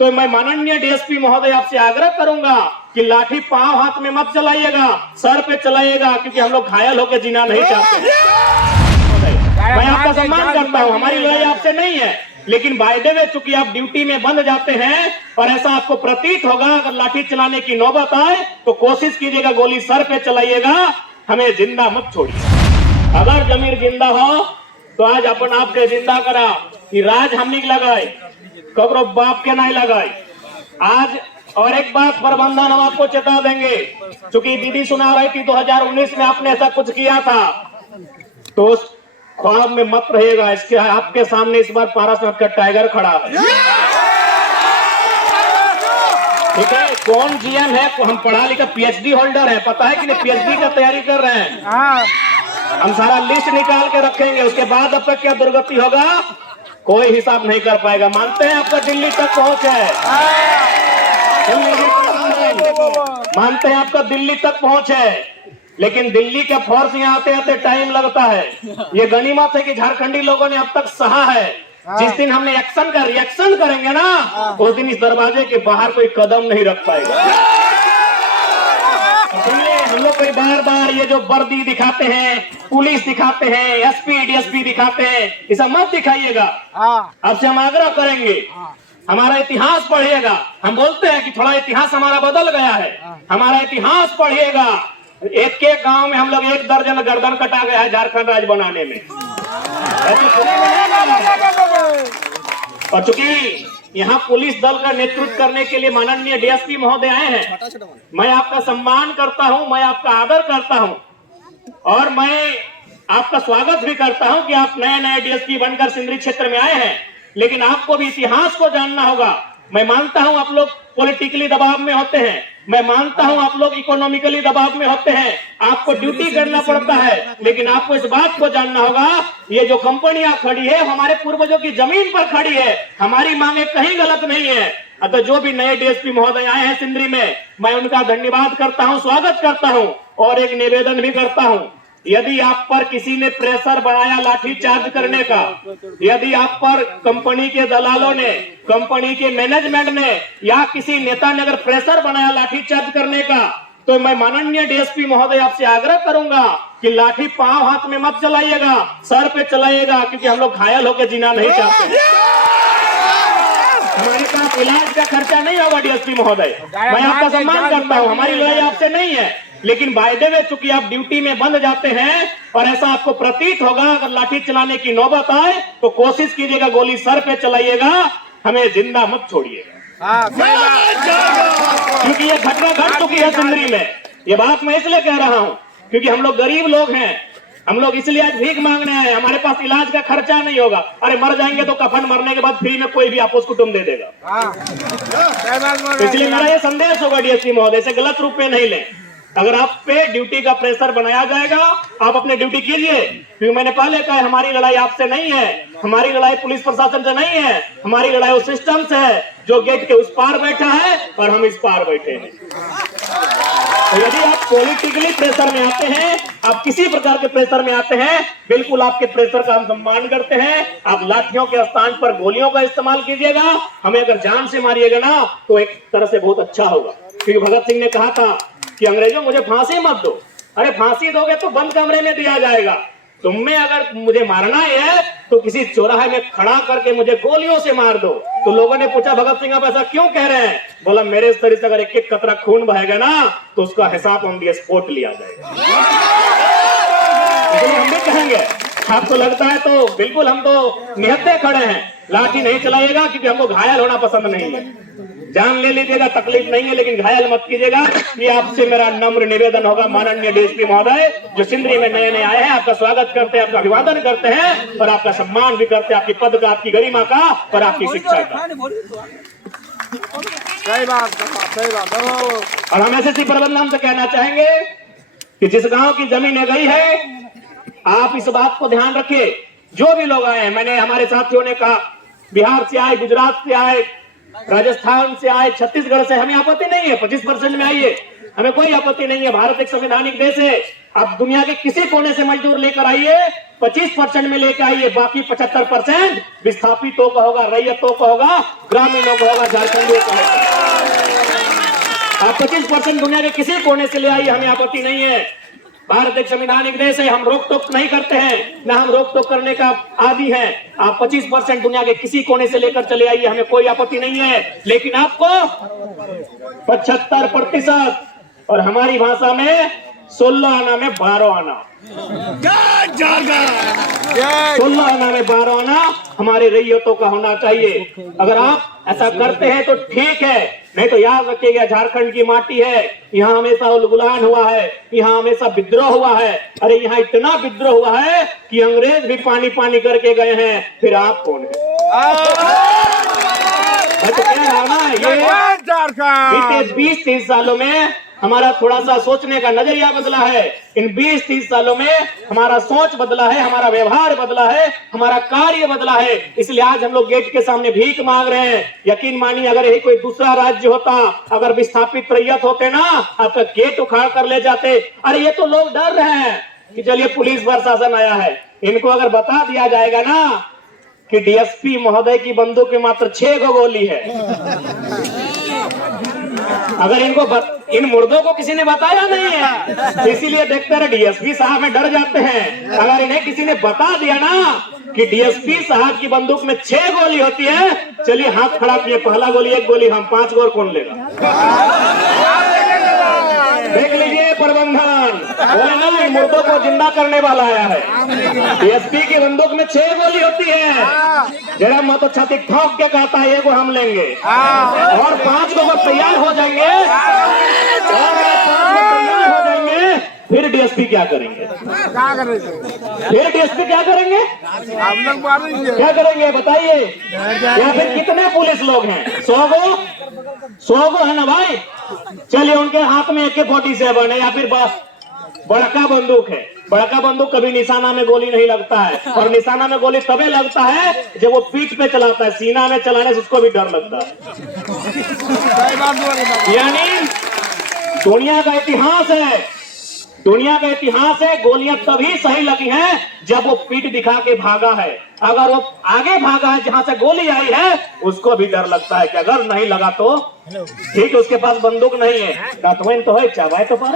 तो मैं माननीय डीएसपी महोदय आपसे आग्रह करूंगा कि लाठी पांव हाथ में मत चलाइएगा, सर पे चलाइएगा, क्योंकि हम लोग घायल होकर जीना नहीं चाहते। मैं आपका सम्मान करता हूं, हमारी लड़ाई आपसे नहीं है, लेकिन वायदे में चूंकि आप ड्यूटी में बंद जाते हैं और ऐसा आपको प्रतीत होगा, अगर लाठी चलाने की नौबत आए तो कोशिश कीजिएगा गोली सर पे चलाइएगा, हमें जिंदा मत छोड़िए। अगर जमीर जिंदा हो तो आज अपन आपके जिंदा करा कि राज हम नहीं लगाए, कब्रो बाप के नहीं लगाए आज। और एक बात प्रबंधन हम आपको चेता देंगे, चूंकि दीदी सुना रही थी 2019 में आपने ऐसा कुछ किया था, तो ख्वाब में मत रहेगा। इसके आपके सामने इस बार पारासनाथ का टाइगर खड़ा है, ठीक है। कौन जीएम है? हम पढ़ा लिखा पीएचडी होल्डर है, पता है कि नहीं? पीएचडी का तैयारी कर रहे हैं। हम सारा लिस्ट निकाल के रखेंगे, उसके बाद अब तक क्या दुर्गति होगा कोई हिसाब नहीं कर पाएगा। मानते हैं आपका दिल्ली तक पहुंच है, मानते हैं आपका दिल्ली तक पहुंच है, लेकिन दिल्ली के फोर्स यहाँ आते आते टाइम लगता है। ये गनीमत है कि झारखंडी लोगों ने अब तक सहा है। जिस दिन हमने एक्शन का रिएक्शन करेंगे ना, उस दिन इस दरवाजे के बाहर कोई कदम नहीं रख पाएगा। सुनिए, हम लोग कोई बार बार ये जो वर्दी दिखाते हैं, पुलिस दिखाते हैं, एसपी डीएसपी दिखाते हैं, ये सब मत दिखाइएगा। आपसे हम आग्रह करेंगे, हमारा इतिहास पढ़िएगा। हम बोलते हैं कि थोड़ा इतिहास हमारा बदल गया है, हमारा इतिहास पढ़िएगा। एक एक गांव में हम लोग 1 दर्जन गर्दन कटा गया है झारखंड राज्य बनाने में। और चूंकि यहाँ पुलिस दल का नेतृत्व करने के लिए माननीय डीएसपी महोदय आए हैं, मैं आपका सम्मान करता हूँ, मैं आपका आदर करता हूँ और मैं आपका स्वागत भी करता हूँ कि आप नए नए डीएसपी बनकर सिंदरी क्षेत्र में आए हैं, लेकिन आपको भी इतिहास को जानना होगा। मैं मानता हूं आप लोग पॉलिटिकली दबाव में होते हैं, मैं मानता हूं आप लोग इकोनॉमिकली दबाव में होते हैं, आपको ड्यूटी करना पड़ता है, लेकिन आपको इस बात को जानना होगा, ये जो कंपनियां खड़ी है हमारे पूर्वजों की जमीन पर खड़ी है, हमारी मांगे कहीं गलत नहीं है। अतः जो भी नए डीएसपी महोदय आए हैं सिंदरी में, मैं उनका धन्यवाद करता हूं, स्वागत करता हूं और एक निवेदन भी करता हूं। यदि आप पर किसी ने प्रेशर बनाया लाठी चार्ज करने का, यदि आप पर कंपनी के दलालों ने, कंपनी के मैनेजमेंट ने या किसी नेता ने अगर प्रेशर बनाया लाठी चार्ज करने का, तो मैं माननीय डीएसपी महोदय आपसे आग्रह करूंगा कि लाठी पांव हाथ में मत चलाइएगा, सर पे चलाइएगा, क्योंकि हम लोग घायल होकर जीना नहीं चाहते। हमारे पास इलाज का खर्चा नहीं होगा डीएसपी महोदय, मैं आपका सम्मान करता हूं, हमारी लड़ाई आपसे नहीं है, लेकिन वायदे में चूंकि आप ड्यूटी में बंद जाते हैं और ऐसा आपको प्रतीत होगा, अगर लाठी चलाने की नौबत आए तो कोशिश कीजिएगा गोली सर पे चलाइएगा, हमें जिंदा मत छोड़िएगा। क्योंकि ये घटना घट चुकी है सिंदरी में। ये बात मैं इसलिए कह रहा हूं क्योंकि हम लोग गरीब लोग हैं, हम लोग इसलिए आज भीख मांगने आए, हमारे पास इलाज का खर्चा नहीं होगा। अरे मर जाएंगे तो कफन मरने के बाद फ्री में कोई भी आपोस कुटुंब दे देगा। तो इसलिए मेरा ये संदेश होगा डीएसपी महोदय से, गलत रूप में नहीं लें। अगर आप पे ड्यूटी का प्रेशर बनाया जाएगा, आप अपनी ड्यूटी कीजिए, क्योंकि मैंने पहले कहा हमारी लड़ाई आपसे नहीं है, हमारी लड़ाई पुलिस प्रशासन से नहीं है, हमारी लड़ाई उस सिस्टम से है जो गेट के उस पार बैठा है और हम इस पार बैठे हैं। तो यदि आप पॉलिटिकली प्रेशर में आते हैं, आप किसी प्रकार के प्रेशर में आते हैं, बिल्कुल आपके प्रेशर का हम सम्मान करते हैं। आप लाठियों के स्थान पर गोलियों का इस्तेमाल कीजिएगा, हमें अगर जान से मारिएगा ना तो एक तरह से बहुत अच्छा होगा। क्योंकि भगत सिंह ने कहा था कि अंग्रेजों मुझे फांसी मत दो। अरे फांसी दोगे तो बंद कमरे में दिया जाएगा, तुम्हें अगर मुझे मारना है तो किसी चौराहे में खड़ा करके मुझे गोलियों से मार दो। तो लोगों ने पूछा भगत सिंह आप ऐसा क्यों कह रहे हैं? बोला मेरे शरीर से अगर एक एक कतरा खून बहेगा ना तो उसका हिसाब ऑन दी स्पॉट लिया जाएगा। हम भी कहेंगे, आपको लगता है तो बिल्कुल हम तो निहत्थे खड़े हैं, लाठी नहीं चलाइएगा क्योंकि हमको घायल होना पसंद नहीं है। जान ले लीजिएगा, तकलीफ नहीं है, लेकिन घायल मत कीजिएगा। ये आपसे मेरा नम्र निवेदन होगा। माननीय डीएसपी महोदय जो सिंदरी में नए नए आए हैं, आपका स्वागत करते हैं, आपका अभिवादन करते हैं और आपका सम्मान भी करते हैं, आपकी पद का, आपकी गरिमा का और आपकी शिक्षा का। सही बात, सही बात। और हम एसएससी प्रबंधन से कहना चाहेंगे कि जिस गांव की जमीन गई है, आप इस बात को ध्यान रखिए। जो भी लोग आए हैं, मैंने हमारे साथियों ने कहा बिहार से आए, गुजरात से आए, राजस्थान से आए, छत्तीसगढ़ से, हमें आपत्ति नहीं है, 25% में आइए, हमें कोई आपत्ति नहीं है। भारत एक संवैधानिक देश है, अब दुनिया के किसी कोने से मजदूर लेकर आइए, 25% में लेकर आइए, बाकी 75% विस्थापितों का होगा, रैयतों का होगा, ग्रामीणों का होगा, झारखंडियों का होगा। आप 25% दुनिया के किसी कोने से ले आइए, हमें आपत्ति नहीं है। भारत एक संवैधानिक देश है, हम रोक टोक नहीं करते हैं, ना हम रोक टोक करने का आदी हैं। आप 25% दुनिया के किसी कोने से लेकर चले आइए, हमें कोई आपत्ति नहीं है, लेकिन आपको 75% और हमारी भाषा में 16 आना में 12 आना, 16 आना में 12 आना हमारे रैयतों का होना चाहिए। अगर आप ऐसा करते हैं तो ठीक है, नहीं तो याद रखिएगा, झारखंड की माटी है, यहाँ हमेशा उलगुलान हुआ है, यहाँ हमेशा विद्रोह हुआ है। अरे यहाँ इतना विद्रोह हुआ है कि अंग्रेज भी पानी पानी करके गए हैं, फिर आप कौन है? मैं तो कह रहा ना, ये बीते 20-30 सालों में हमारा थोड़ा सा सोचने का नजरिया बदला है। इन 20-30 सालों में हमारा सोच बदला है, हमारा व्यवहार बदला है, हमारा कार्य बदला है। इसलिए आज हम लोग गेट के सामने भीख मांग रहे हैं। यकीन मानिए, अगर यही कोई दूसरा राज्य होता, अगर विस्थापित रैयत होते ना, आपका गेट उखाड़ कर ले जाते। अरे ये तो लोग डर रहे हैं कि चलिए पुलिस प्रशासन आया है, इनको अगर बता दिया जाएगा ना कि डीएसपी महोदय की बंदूक में मात्र 6 गोली है, अगर इनको इन मुर्दों को किसी ने बताया नहीं है, इसीलिए देखते रहे डीएसपी साहब में डर जाते हैं। अगर इन्हें किसी ने बता दिया ना कि डीएसपी साहब की बंदूक में 6 गोली होती है, चलिए हाथ खड़ा किए, पहला गोली 1 गोली हम, 5 गोर कौन लेगा? देख लीजिए प्रबंधन, बोले ना इन मुर्दों को जिंदा करने वाला आया है। डीएसपी की बंदूक में 6 गोली होती है, जरा मत तो छाती ठोक के कहता है 1 को हम लेंगे और 5 को तैयार हो जाएंगे, फिर डीएसपी क्या करेंगे? फिर डीएसपी क्या करेंगे? क्या करेंगे बताइए? या फिर कितने पुलिस लोग हैं? 100 गो है ना भाई? चलिए उनके हाथ में AK-47 है या फिर बड़का बंदूक है। बड़का बंदूक कभी निशाना में गोली नहीं लगता है, और निशाना में गोली तभी लगता है जब वो पीठ पे चलाता है, सीना में चलाने से उसको भी डर लगता है। यानी दुनिया का इतिहास है, दुनिया का इतिहास है, गोलियां तभी सही लगी हैं जब वो पीठ दिखा के भागा है। अगर वो आगे भागा है जहां से गोली आई है, उसको भी डर लगता है कि अगर नहीं लगा तो ठीक है, उसके पास बंदूक नहीं है, तो है चाहे तो पर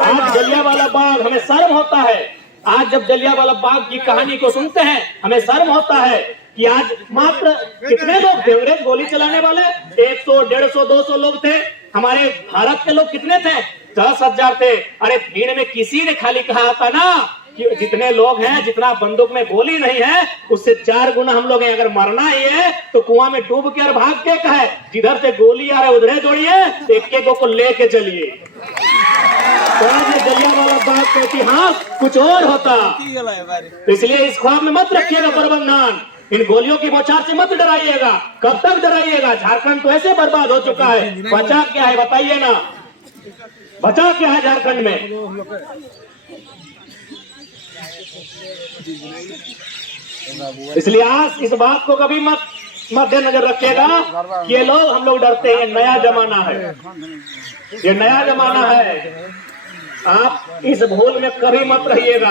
आज जलियांवाला बाग हमें शर्म होता है। आज जब जलियांवाला बाग की कहानी को सुनते हैं हमें शर्म होता है कि आज मात्र कितने लोग थे अंग्रेज गोली चलाने वाले? 100, 150, 200 लोग थे। हमारे भारत के लोग कितने थे? 10,000 थे। अरे भीड़ में किसी ने खाली कहा था ना कि जितने लोग हैं, जितना बंदूक में गोली नहीं है, उससे 4 गुना हम लोग हैं। अगर मरना ही है तो कुआं में डूब के और भाग के कहे, जिधर से गोली आ रहा है उधर दौड़िए, एक को लेके चलिए। तो जलियांवाला बाग का इतिहास कुछ और होता। तो इसलिए इस ख्वाब में मत रखिएगा प्रबंधन, इन गोलियों की बौछार से मत डराइएगा। कब तक डराइएगा? झारखंड तो ऐसे बर्बाद हो चुका है, बचा क्या है बताइए ना, बचा क्या है झारखंड में? इसलिए आज इस बात को कभी मत मद्देनजर रखिएगा कि ये लोग, हम लोग डरते हैं। नया जमाना है, ये नया जमाना है, आप इस भूल में कभी मत रहिएगा।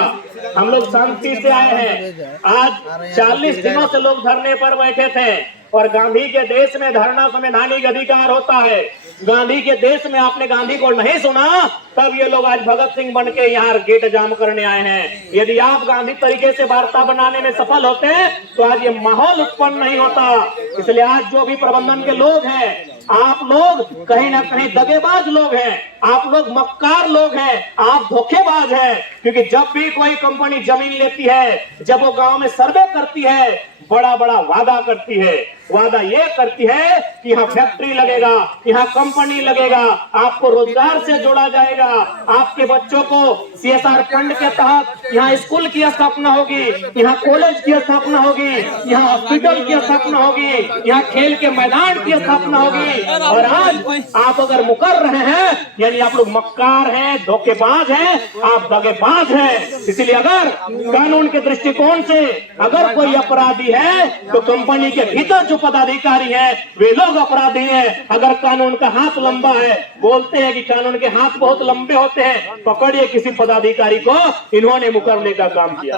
हम लोग शांति से आए हैं। आज 40 दिनों से लोग धरने पर बैठे थे, और गांधी के देश में धरना संवैधानिक अधिकार होता है। गांधी के देश में आपने गांधी को नहीं सुना, तब ये लोग आज भगत सिंह बन के यहाँ गेट जाम करने आए हैं। यदि आप गांधी तरीके से वार्ता बनाने में सफल होते हैं तो आज ये माहौल उत्पन्न नहीं होता। इसलिए आज जो भी प्रबंधन के लोग हैं, आप लोग कहीं ना कहीं दगेबाज लोग हैं, आप लोग मक्कार लोग हैं, आप धोखेबाज हैं। क्योंकि जब भी कोई कंपनी जमीन लेती है, जब वो गांव में सर्वे करती है, बड़ा बड़ा वादा करती है। वादा ये करती है कि यहाँ फैक्ट्री लगेगा, यहाँ कंपनी लगेगा, आपको रोजगार से जोड़ा जाएगा, आपके बच्चों को CSR फंड के तहत यहाँ स्कूल की स्थापना होगी, यहाँ कॉलेज की स्थापना होगी, यहाँ हॉस्पिटल की स्थापना होगी, यहाँ खेल के मैदान की स्थापना होगी। और आज आप अगर मुकर रहे हैं, यानी आप लोग मक्कार हैं, धोखेबाज हैं, आप दगेबाज हैं। इसलिए अगर कानून के दृष्टिकोण से अगर कोई अपराधी होती है तो कंपनी के भीतर जो पदाधिकारी हैं वे लोग अपराधी हैं। अगर कानून का हाथ लंबा है, बोलते हैं कि कानून के हाथ बहुत लंबे होते हैं, पकड़िए किसी पदाधिकारी को, इन्होंने मुकरने का काम किया।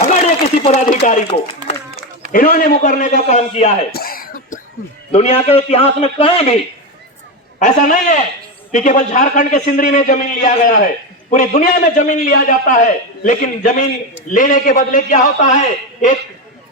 पकड़िए किसी पदाधिकारी को, इन्होंने मुकरने का काम किया है। दुनिया के इतिहास में कहीं भी ऐसा नहीं है कि केवल झारखंड के सिंदरी में जमीन लिया गया है, पूरी दुनिया में जमीन लिया जाता है। लेकिन जमीन लेने के बदले क्या होता है, एक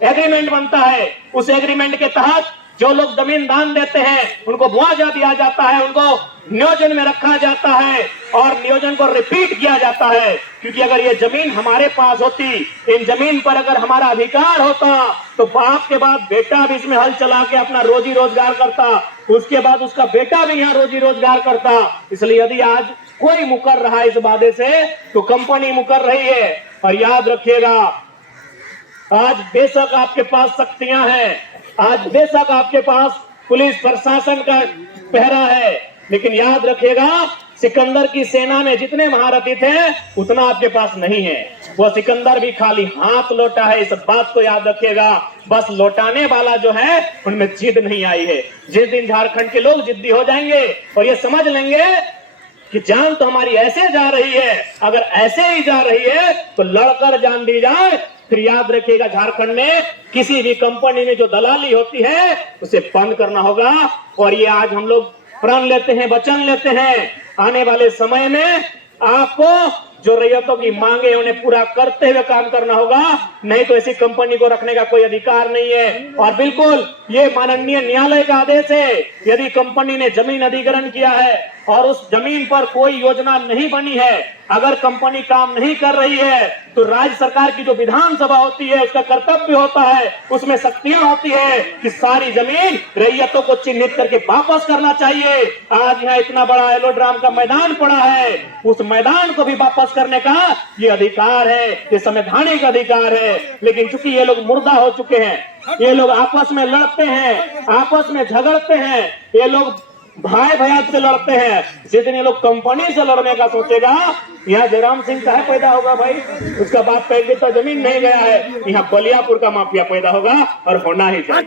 एग्रीमेंट बनता है। उस एग्रीमेंट के तहत जो लोग जमीन दान देते हैं उनको मुआवजा दिया जाता है, उनको नियोजन में रखा जाता है और नियोजन को रिपीट किया जाता है। क्योंकि अगर ये जमीन हमारे पास होती, इन जमीन पर अगर हमारा अधिकार होता, तो बाप के बाद बेटा भी इसमें हल चला के अपना रोजी रोजगार करता, उसके बाद उसका बेटा भी यहाँ रोजी रोजगार करता। इसलिए यदि आज कोई मुकर रहा है इस वादे से, तो कंपनी मुकर रही है। और याद रखिएगा, आज बेशक आपके पास शक्तियां हैं, आज बेशक आपके पास पुलिस प्रशासन का पहरा है, लेकिन याद रखिएगा सिकंदर की सेना में जितने महारथी थे उतना आपके पास नहीं है। वो सिकंदर भी खाली हाथ लौटा है, इस बात को याद रखिएगा। बस लौटाने वाला जो है उनमें जिद नहीं आई है। जिस दिन झारखंड के लोग जिद्दी हो जाएंगे और ये समझ लेंगे कि जान तो हमारी ऐसे जा रही है, अगर ऐसे ही जा रही है तो लड़कर जान दी जाए, फिर याद रखिएगा झारखंड में किसी भी कंपनी में जो दलाली होती है उसे बंद करना होगा। और ये आज हम लोग प्रण लेते हैं, वचन लेते हैं, आने वाले समय में आपको जो रैयतों की मांगे उन्हें पूरा करते हुए काम करना होगा, नहीं तो ऐसी कंपनी को रखने का कोई अधिकार नहीं है। और बिल्कुल ये माननीय न्यायालय का आदेश है, यदि कंपनी ने जमीन अधिग्रहण किया है और उस जमीन पर कोई योजना नहीं बनी है, अगर कंपनी काम नहीं कर रही है, तो राज्य सरकार की जो विधानसभा होती है उसका कर्तव्य होता है, उसमें शक्तियां होती है कि सारी जमीन रैयतों को चिन्हित करके वापस करना चाहिए। आज यहाँ इतना बड़ा एलोड्राम का मैदान पड़ा है, उस मैदान को भी वापस करने का ये अधिकार है, ये संवैधानिक अधिकार है। लेकिन चूंकि ये लोग मुर्दा हो चुके हैं, ये लोग आपस में लड़ते हैं, आपस में झगड़ते हैं, ये लोग भाई भैयात से लड़ते हैं। जिस दिन ये लोग कंपनी से लड़ने का सोचेगा, यहाँ जयराम सिंह का है पैदा होगा भाई, उसका बाप कहीं भी तो जमीन नहीं गया है, यहाँ बलियापुर का माफिया पैदा होगा और होना ही चाहिए।